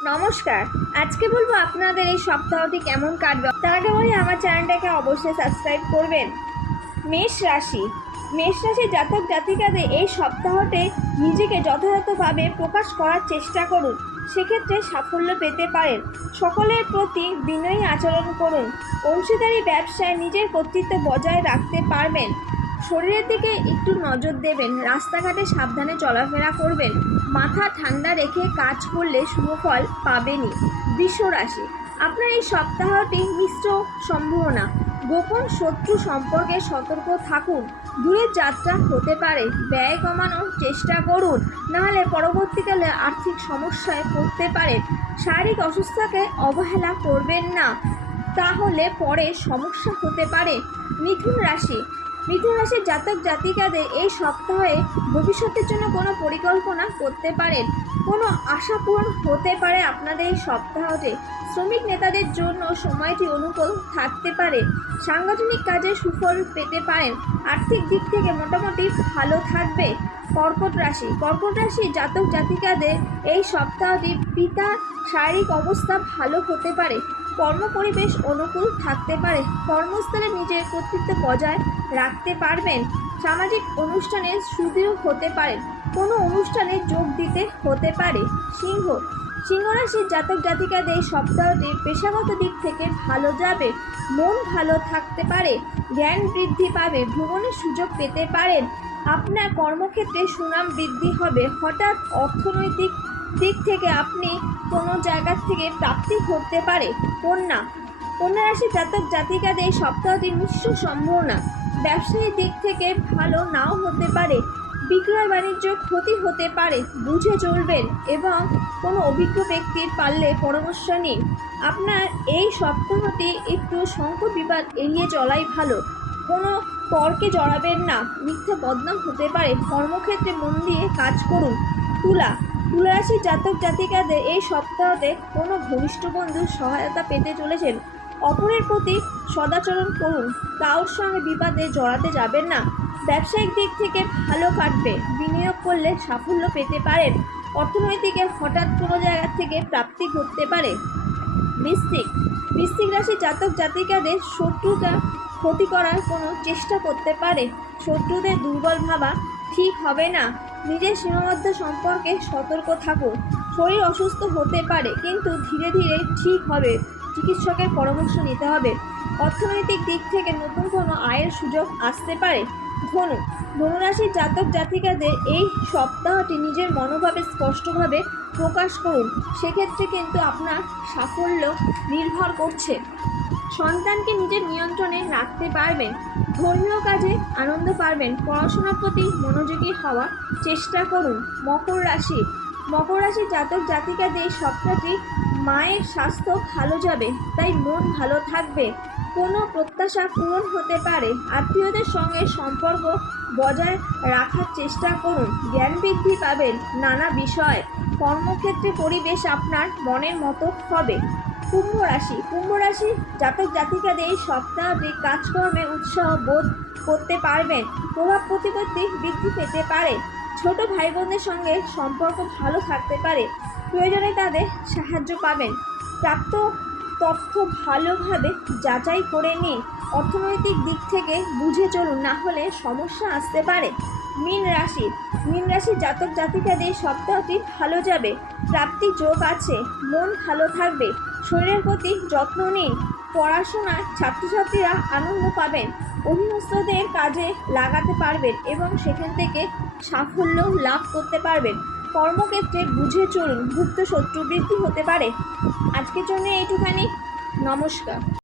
নমস্কার। আজকে বলবো আপনাদের এই সপ্তাহটি কেমন কাটবে। তার আগে বলি আমার চ্যানেলটাকে অবশ্যই সাবস্ক্রাইব করবেন। মেষ রাশি জাতক জাতিকাদের এই সপ্তাহতে নিজেকে যথাযথভাবে প্রকাশ করার চেষ্টা করুন, সেক্ষেত্রে সাফল্য পেতে পারেন। সকলের প্রতি বিনয়ী আচরণ করুন। অংশীদারি ব্যবসায় নিজের কর্তৃত্ব বজায় রাখতে পারবেন। শরীরের দিকে একটু নজর দেবেন। রাস্তাঘাটে সাবধানে চলাফেরা করবেন। মাথা ঠান্ডা রেখে কাজ করলে শুভফল পাবেনই। বৃষ রাশি, আপনার এই সপ্তাহটি মিশ্র সম্ভাবনা। গোপন শত্রু সম্পর্কে সতর্ক থাকুন। দূরের যাত্রা হতে পারে, ব্যয় কমানোর চেষ্টা করুন, নাহলে পরবর্তীকালে আর্থিক সমস্যায় পড়তে পারেন। শারীরিক অসুস্থতাকে অবহেলা করবেন না, তাহলে পরে সমস্যা হতে পারে। মিথুন রাশির জাতক জাতিকাদের এই সপ্তাহে ভবিষ্যতের জন্য কোনো পরিকল্পনা করতে পারেন। কোনো আশা পূরণ হতে পারে আপনাদের এই সপ্তাহতে। শ্রমিক নেতাদের জন্য সময়টি অনুকূল থাকতে পারে। সাংগঠনিক কাজে সুফল পেতে পারেন। আর্থিক দিক থেকে মোটামুটি ভালো থাকবে। কর্কট রাশি জাতক জাতিকাদের এই সপ্তাহটি পিতার শারীরিক অবস্থা ভালো হতে পারে। কর্মপরিবেশ অনুকূল থাকতে পারে। কর্মস্থলে নিজের কর্তৃত্ব বজায় রাখতে পারবেন। সামাজিক অনুষ্ঠানে সুদৃঢ় হতে পারেন। কোনো অনুষ্ঠানে যোগ দিতে হতে পারে। সিংহ রাশির জাতক জাতিকাদের সপ্তাহটি পেশাগত দিক থেকে ভালো যাবে। মন ভালো থাকতে পারে। জ্ঞান বৃদ্ধি পাবে। ভ্রমণের সুযোগ পেতে পারেন। আপনার কর্মক্ষেত্রে সুনাম বৃদ্ধি হবে। হঠাৎ অর্থনৈতিক দিক থেকে আপনি কোনো জায়গা থেকে প্রাপ্তি ঘটতে পারে। কন্যা রাশির জাতক জাতিকাদের সপ্তাহটি মিশ্র সম্ভাবনা। ব্যবসায়িক দিক থেকে ভালো নাও হতে পারে। বিক্রয় বাণিজ্য ক্ষতি হতে পারে, বুঝে চলবেন এবং কোনো অভিজ্ঞ ব্যক্তির পারলে পরামর্শ নিন। আপনার এই সপ্তাহটি একটু সংকট বিবাদ এড়িয়ে চলাই ভালো। কোনো তর্কে জড়াবেন না, মিথ্যে বদনাম হতে পারে। কর্মক্ষেত্রে মন দিয়ে কাজ করুন। তুলা রাশির জাতক জাতিকাদের এই সপ্তাহতে কোনো ঘনিষ্ঠ বন্ধুর সহায়তা পেতে চলেছেন। অপরের প্রতি সদাচরণ করুন। কারোর সঙ্গে বিবাদে জড়াতে যাবেন না। ব্যবসায়িক দিক থেকে ভালো কাটবে। বিনিয়োগ করলে সাফল্য পেতে পারেন। অর্থনৈতিকে হঠাৎ কোনো জায়গা থেকে প্রাপ্তি ঘটতে পারে। বৃশ্চিক রাশির জাতক জাতিকাদের শত্রুতা ক্ষতি করার কোনো চেষ্টা করতে পারে। শত্রুদের দুর্বল ভাবা ঠিক হবে না। নিজের সীমাবদ্ধ সম্পর্কে সতর্ক থাকুন। শরীর অসুস্থ হতে পারে, কিন্তু ধীরে ধীরে ঠিক হবে। চিকিৎসকের পরামর্শ নিতে হবে। অর্থনৈতিক দিক থেকে নতুন কোনো আয়ের সুযোগ আসতে পারে। ধনু রাশির জাতক জাতিকাদের এই সপ্তাহটি নিজের মনোভাবে স্পষ্টভাবে প্রকাশ করুন, সেক্ষেত্রে কিন্তু আপনার সাফল্য নির্ভর করছে। সন্তানকে নিজের নিয়ন্ত্রণে রাখতে পারবেন। ধর্মীয় কাজে আনন্দ পাবেন। পড়াশোনার প্রতি মনোযোগী হওয়ার চেষ্টা করুন। মকর রাশির জাতক জাতিকাদের সপ্তাহটি মায়ের স্বাস্থ্য ভালো যাবে, তাই মন ভালো থাকবে। কোনো প্রত্যাশা পূরণ হতে পারে। আত্মীয়দের সঙ্গে সম্পর্ক বজায় রাখার চেষ্টা করুন। জ্ঞান বৃদ্ধি পাবেন নানা বিষয়। কর্মক্ষেত্রে পরিবেশ আপনার মনের মতো হবে। কুম্ভ রাশি জাতক জাতিকাদের এই সপ্তাহটি কাজকর্মে উৎসাহ বোধ করতে পারবেন। প্রভাব প্রতিপত্তি বৃদ্ধি পেতে পারে। ছোট ভাই বোনদের সঙ্গে সম্পর্ক ভালো থাকতে পারে। প্রয়োজনে তাদের সাহায্য পাবেন। প্রাপ্ত তথ্য ভালোভাবে যাচাই করে নিন। অর্থনৈতিক দিক থেকে বুঝে চলুন, না হলে সমস্যা আসতে পারে। মীন রাশির জাতক জাতিকাদের সপ্তাহটি ভালো যাবে। প্রাপ্তি যোগ আছে। মন ভালো থাকবে। শরীরের প্রতি যত্ন নিন। পড়াশোনায় ছাত্রছাত্রীরা আনন্দ পাবেন। অধীনস্থদের কাজে লাগাতে পারবেন এবং সেখান থেকে সাফল্য লাভ করতে পারবেন। কর্মক্ষেত্রে বুঝে চলুন, গুপ্ত শত্রু বৃদ্ধি হতে পারে। আজকের জন্য এইটুখানি। নমস্কার।